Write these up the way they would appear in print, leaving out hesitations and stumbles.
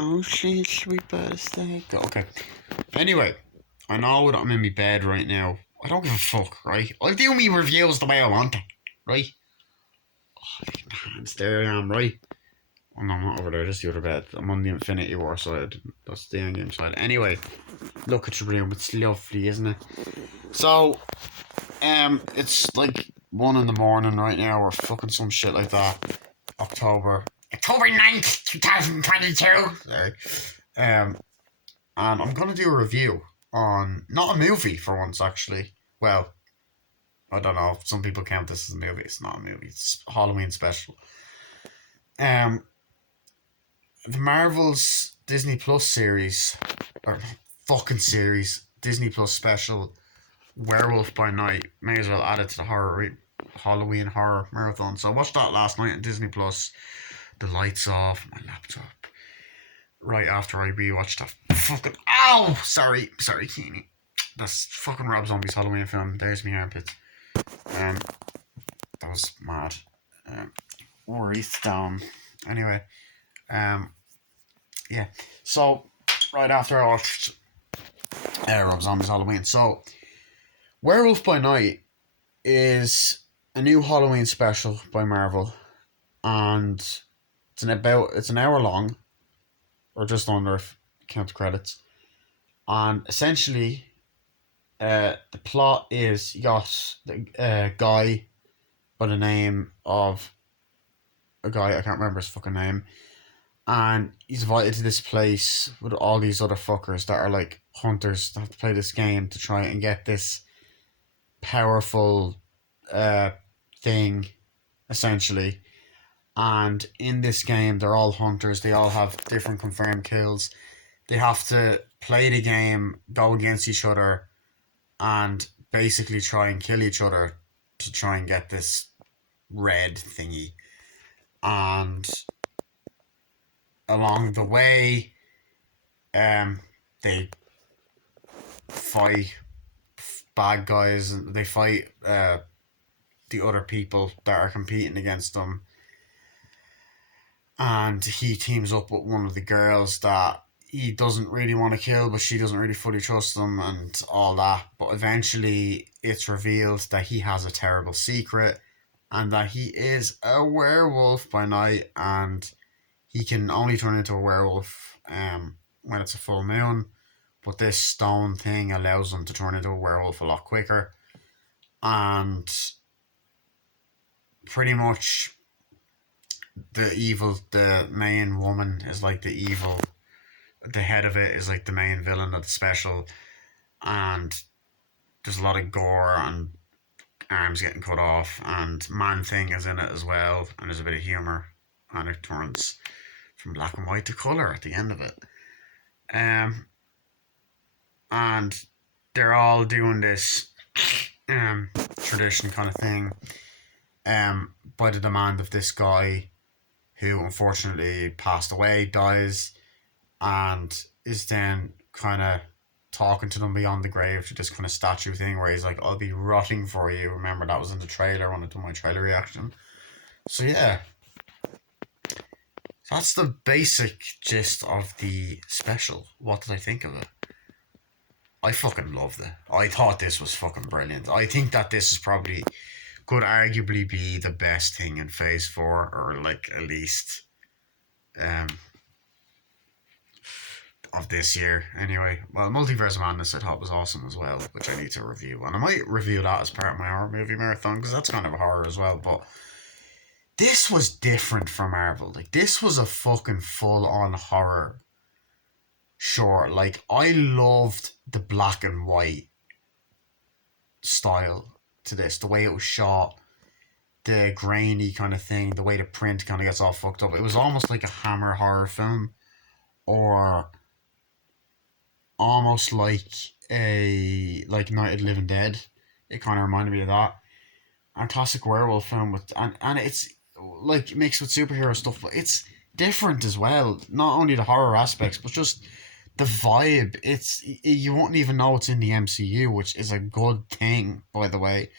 Oh, she's sweet birthday. Okay. Anyway, I know that I'm in my bed right now. I don't give a fuck, right? I'll do me reviews the way I want it, right? Hands there I am, right? Oh no, I'm not over there, just the other bed. I'm on the Infinity War side. That's the Endgame side. Anyway, look at your room. It's lovely, isn't it? So, it's like 1 in the morning right now, or fucking some shit like that. October 9th, 2022. Sorry. And I'm gonna do a review on not a movie for once actually. Well, I don't know. Some people count this as a movie. It's not a movie. It's a Halloween special. Um, the Marvel's Disney Plus series, or fucking series, Disney Plus special, Werewolf by Night. May as well add it to the Halloween horror marathon. So I watched that last night on Disney Plus. The lights off, my laptop. Right after I rewatched that fucking sorry, Keeney. That's fucking Rob Zombie's Halloween film. There's me armpits. Um, that was mad. Wreath down. Anyway, yeah. So right after I watched Rob Zombie's Halloween, so Werewolf by Night is a new Halloween special by Marvel, and it's an hour long, or just under if you count the credits, and essentially, the plot is you got the guy by the name of a guy I can't remember his fucking name, and he's invited to this place with all these other fuckers that are like hunters that have to play this game to try and get this powerful thing, essentially. And in this game, they're all hunters. They all have different confirmed kills. They have to play the game, go against each other, and basically try and kill each other to try and get this red thingy. And along the way, they fight bad guys, and they fight the other people that are competing against them. And he teams up with one of the girls that he doesn't really want to kill, but she doesn't really fully trust him and all that. But eventually it's revealed that he has a terrible secret and that he is a werewolf by night, and he can only turn into a werewolf when it's a full moon. But this stone thing allows him to turn into a werewolf a lot quicker. And pretty much the main woman is like the evil, the head of it is like the main villain of the special, and there's a lot of gore and arms getting cut off, and Man Thing is in it as well, and there's a bit of humour, and it turns from black and white to colour at the end of it. And they're all doing this tradition kind of thing by the demand of this guy who unfortunately passed away, dies, and is then kind of talking to them beyond the grave to this kind of statue thing where he's like, I'll be rotting for you. Remember, that was in the trailer when I did my trailer reaction. So yeah, that's the basic gist of the special. What did I think of it? I fucking loved it. I thought this was fucking brilliant. I think that this is probably could arguably be the best thing in Phase 4, or like at least of this year anyway. Well, Multiverse of Madness I thought was awesome as well, which I need to review, and I might review that as part of my horror movie marathon because that's kind of a horror as well. But this was different from Marvel. Like, this was a fucking full-on horror short. Like, I loved the black and white style to this, the way it was shot, the grainy kind of thing, the way the print kind of gets all fucked up. It was almost like a Hammer horror film, or almost like Night of the Living Dead. It kind of reminded me of that. And classic werewolf film with and it's like mixed with superhero stuff, but it's different as well. Not only the horror aspects, but just the vibe. You wouldn't even know it's in the MCU, which is a good thing, by the way.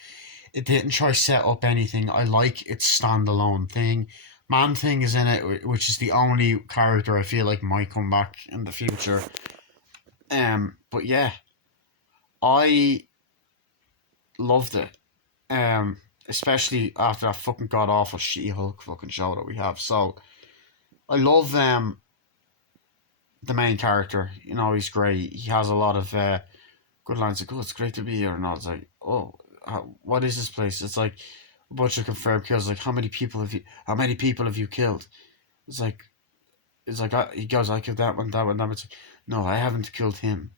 It didn't try set up anything. I like its standalone thing, Man Thing is in it, which is the only character I feel like might come back in the future. But yeah, I loved it. Um, Especially after that fucking god awful She-Hulk fucking show that we have. So I love the main character. You know, he's great. He has a lot of good lines. Like, oh, it's great to be here. And I was like, oh, what is this place? It's like a bunch of confirmed kills. Like, how many people have you? How many people have you killed? It's like, he goes, I killed that one, that one, that one. It's like, no, I haven't killed him,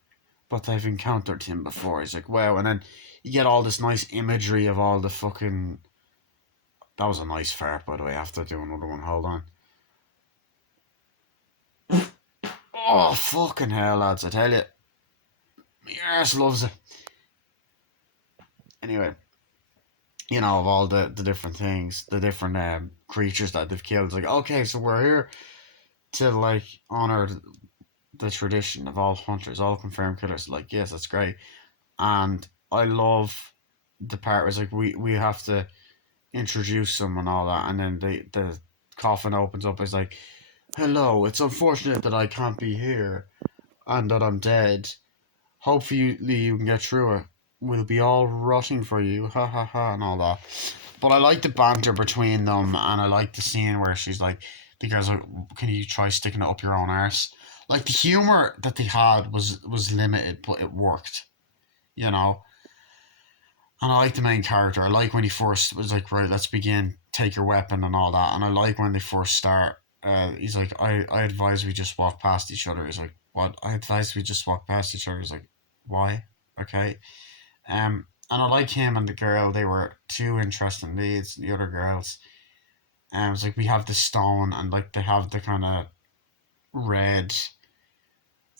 but I've encountered him before. He's like, wow. And then you get all this nice imagery of all the fucking. That was a nice fart, by the way. I have to do another one. Hold on. Oh, fucking hell, lads. I tell you. My arse loves it. Anyway, you know, of all the different things, the different creatures that they've killed. It's like, okay, so we're here to, like, honor the tradition of all hunters, all confirmed killers. Like, yes, that's great. And I love the part where it's like, we have to introduce them and all that. And then the coffin opens up. It's like, hello, it's unfortunate that I can't be here and that I'm dead. Hopefully you can get through it. We'll be all rotting for you, ha ha ha, and all that. But I like the banter between them, and I like the scene where she's like, the girl's like, "Can you try sticking it up your own arse?" Like the humor that they had was limited, but it worked, you know. And I like the main character. I like when he first was like, "Right, let's begin. Take your weapon and all that." And I like when they first start. He's like, I advise we just walk past each other." He's like, "What? I advise we just walk past each other." He's like, "Why? Okay." And I like him and the girl. They were two interesting leads. The other girls, it's like we have the stone, and like they have the kind of red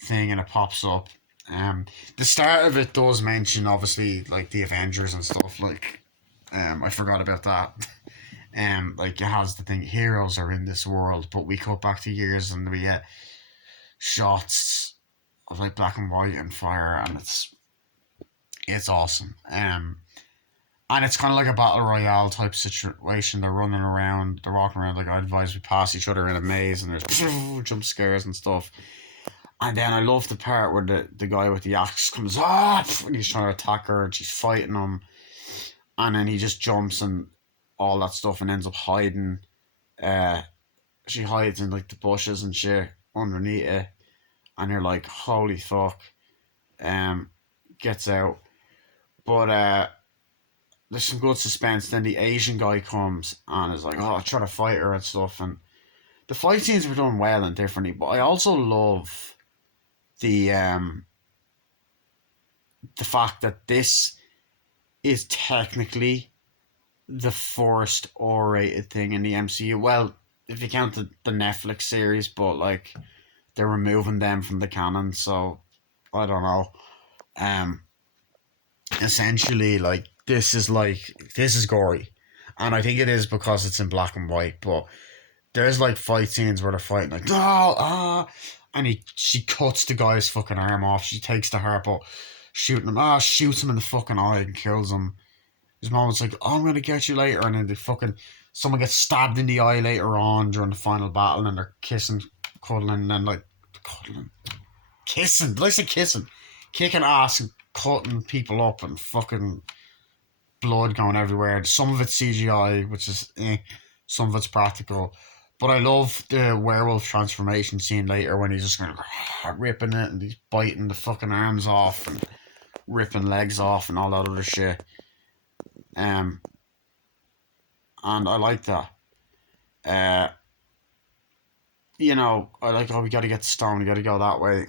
thing, and it pops up. The start of it does mention obviously like the Avengers and stuff. Like, I forgot about that. Like it has the thing, heroes are in this world, but we cut back to years and we get shots of like black and white and fire, and it's awesome. And it's kind of like a battle royale type situation. They're running around, they're walking around. Like I advise we pass each other in a maze, and there's jump scares and stuff. And then I love the part where the guy with the axe comes up and he's trying to attack her, and she's fighting him, and then he just jumps and all that stuff, and ends up hiding. Uh, she hides in like the bushes and shit underneath it, and you're like, holy fuck. Um, Gets out, but there's some good suspense. Then the Asian guy comes and is like, oh, trying to fight her and stuff. And the fight scenes were done well and differently. But I also love the the fact that this is technically the first R-rated thing in the MCU. Well, if you count the Netflix series, but like they're removing them from the canon, so I don't know. Um, Essentially, this is gory, and I think it is because it's in black and white. But there's like fight scenes where they're fighting like and she cuts the guy's fucking arm off. She takes the heart out, shooting him, shoots him in the fucking eye and kills him. His mom was like, "Oh, I'm gonna get you later," and then they fucking someone gets stabbed in the eye later on during the final battle, and they're kissing, cuddling, and then like cuddling, kissing. Did I say kissing? Kicking ass and cutting people up and fucking blood going everywhere. Some of it's CGI, which is some of it's practical. But I love the werewolf transformation scene later when he's just kind of ripping it and he's biting the fucking arms off and ripping legs off and all that other shit. And I like that. Uh, I like, oh, we gotta get the stone, we gotta go that way.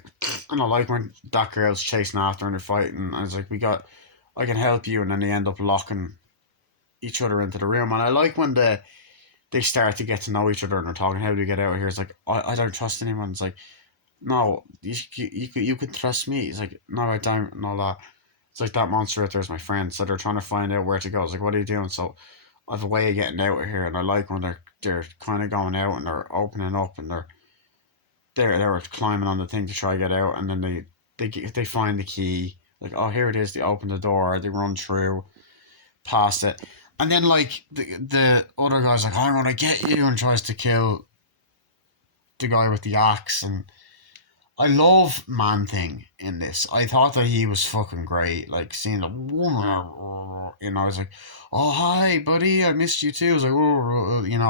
And I like when that girl's chasing after and they're fighting, and it's like, I can help you, and then they end up locking each other into the room. And I like when they start to get to know each other and they're talking, how do you get out of here? It's like, I don't trust anyone. It's like, no, you could trust me. It's like, no, I don't, and all that. It's like that monster out there is my friend, so they're trying to find out where to go. It's like, what are you doing? So I have a way of getting out of here, and I like when they're kind of going out and they're opening up and they're climbing on the thing to try to get out, and then they find the key. Like, oh, here it is. They open the door. They run through, past it, And then like the other guy's like, I'm gonna get you, and tries to kill the guy with the axe. And I love Man Thing in this. I thought that he was fucking great. Like seeing the, I was like, oh hi buddy, I missed you too. I was like,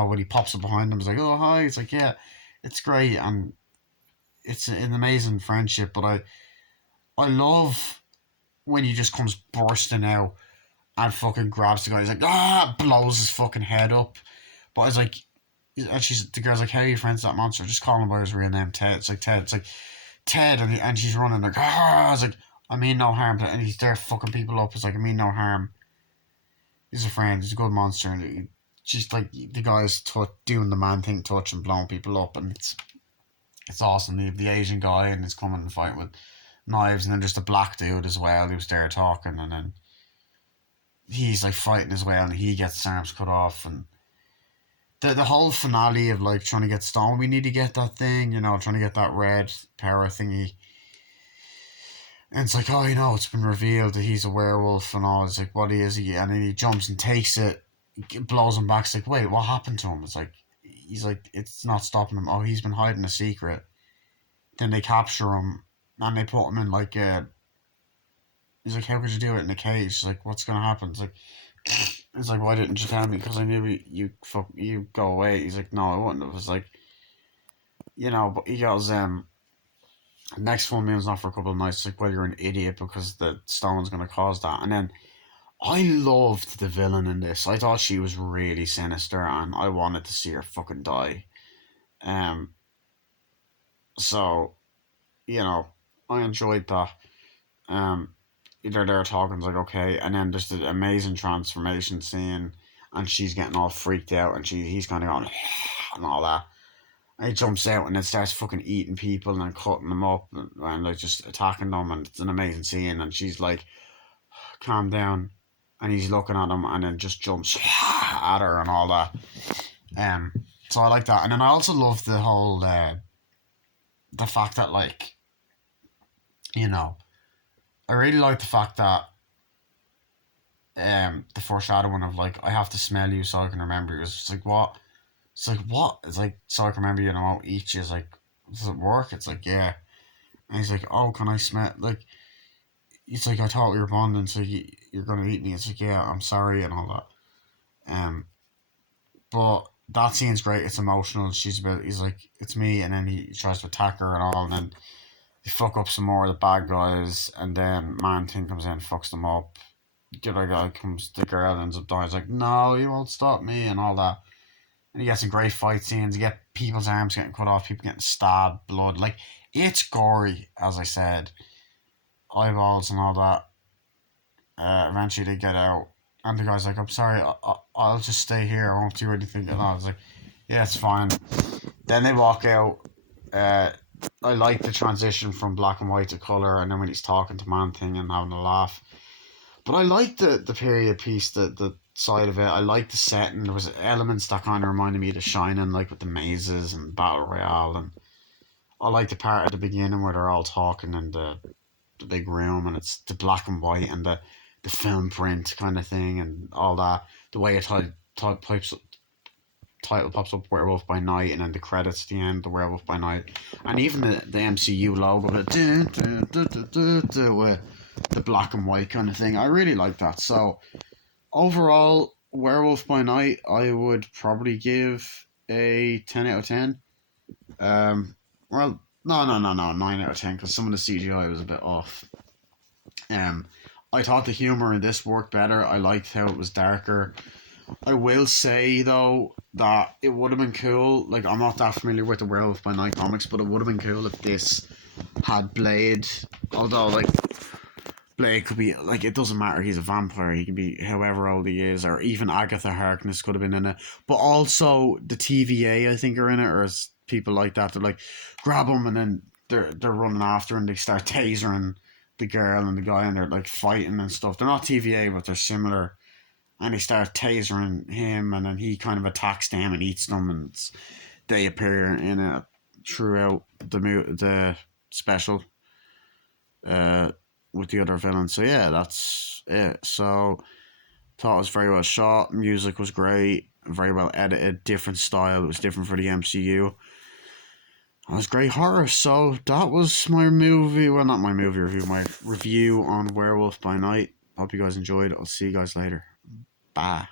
when he pops up behind him, I was like, oh hi. It's like, yeah, it's great, and it's an amazing friendship. But I love when he just comes bursting out and fucking grabs the guy. He's like, blows his fucking head up. But I was like, and the girl's like, how are you friends with that monster? Just call him by his real name, Ted. It's like Ted. It's like Ted, and she's running like, I was like, I mean no harm, and he's there fucking people up. It's like, I mean no harm. He's a friend. He's a good monster, and just like the guy's doing the man thing, touch and blowing people up, and it's awesome. The Asian guy, and he's coming and fighting with knives, and then there's the black dude as well. He was there talking, and then he's like fighting as well, and he gets his arms cut off, and the whole finale of like trying to get Stone, we need to get that thing, trying to get that red power thingy. And it's like, oh, it's been revealed that he's a werewolf and all. It's like, what is he? And then he jumps and takes it, blows him back. It's like, wait, what happened to him? It's like, he's like, it's not stopping him. Oh, he's been hiding a secret. Then they capture him and they put him in like a. He's like, how could you do it in a cage? It's like, what's gonna happen? It's like, why didn't you tell me? Because I knew you go away. He's like, no, I wouldn't. It was like, but he goes, next 1 million's not for a couple of nights. It's like, well, you're an idiot because the stone's gonna cause that. And then I loved the villain in this. I thought she was really sinister, and I wanted to see her fucking die. Um, so I enjoyed that. Um, they're talking, it's like, okay, and then there's the amazing transformation scene, and she's getting all freaked out, and he's kind of going and all that. And he jumps out and then starts fucking eating people and cutting them up, and like just attacking them, and it's an amazing scene. And she's like, calm down, and he's looking at him, and then just jumps at her and all that. So I like that, and then I also love the whole the fact that like, I really like the fact that the foreshadowing of like, I have to smell you so I can remember you. It's just like, what? It's like, what? It's like, so I can remember you and I won't eat you. It's like, does it work? It's like, yeah. And he's like, oh, can I smell? Like, it's like, I thought we were bonding, so you're gonna eat me. It's like, yeah, I'm sorry and all that. But that scene's great. It's emotional. He's like, it's me, and then he tries to attack her and all, and then they fuck up some more of the bad guys, and then Man Thing comes in and fucks them up. The other guy the girl ends up dying. He's like, no, you won't stop me, and all that. And you get some great fight scenes. You get people's arms getting cut off, people getting stabbed, blood. Like, it's gory, as I said. Eyeballs and all that. Eventually they get out. And the guy's like, I'm sorry, I'll just stay here. I won't do anything. And I was like, yeah, it's fine. Then they walk out. I like the transition from black and white to colour. And then when he's talking to Man Thing and having a laugh. But I like the period piece, the side of it. I like the setting. There was elements that kind of reminded me of The Shining, like with the mazes and Battle Royale. And I like the part at the beginning where they're all talking in the big room, and it's the black and white and the film print kind of thing and all that. The way it title pops up, Werewolf by Night, and then the credits at the end, the Werewolf by Night, and even the MCU logo, the black and white kind of thing. I really like that. So overall, Werewolf by Night, I would probably give a 10 out of 10. Well, no, 9 out of 10, because some of the CGI was a bit off. I thought the humor in this worked better. I liked how it was darker. I will say though that it would have been cool. Like, I'm not that familiar with the Werewolf by Night comics, but it would have been cool if this had Blade. Although, like, Blade could be like, it doesn't matter. He's a vampire. He can be however old he is, or even Agatha Harkness could have been in it. But also the TVA, I think, are in it, or people like that. They're like, grab him, and then they're running after, and they start tasering the girl and the guy, and they're like fighting and stuff. They're not TVA, but they're similar. And they start tasering him, and then he kind of attacks them and eats them, and they appear in it throughout the special with the other villains. So yeah, that's it. So Thought it was very well shot. Music was great. Very well edited. Different style. It was different for the MCU. It was great horror. So that was my movie. Well, not my movie review. My review on Werewolf by Night. Hope you guys enjoyed. I'll see you guys later. Bye.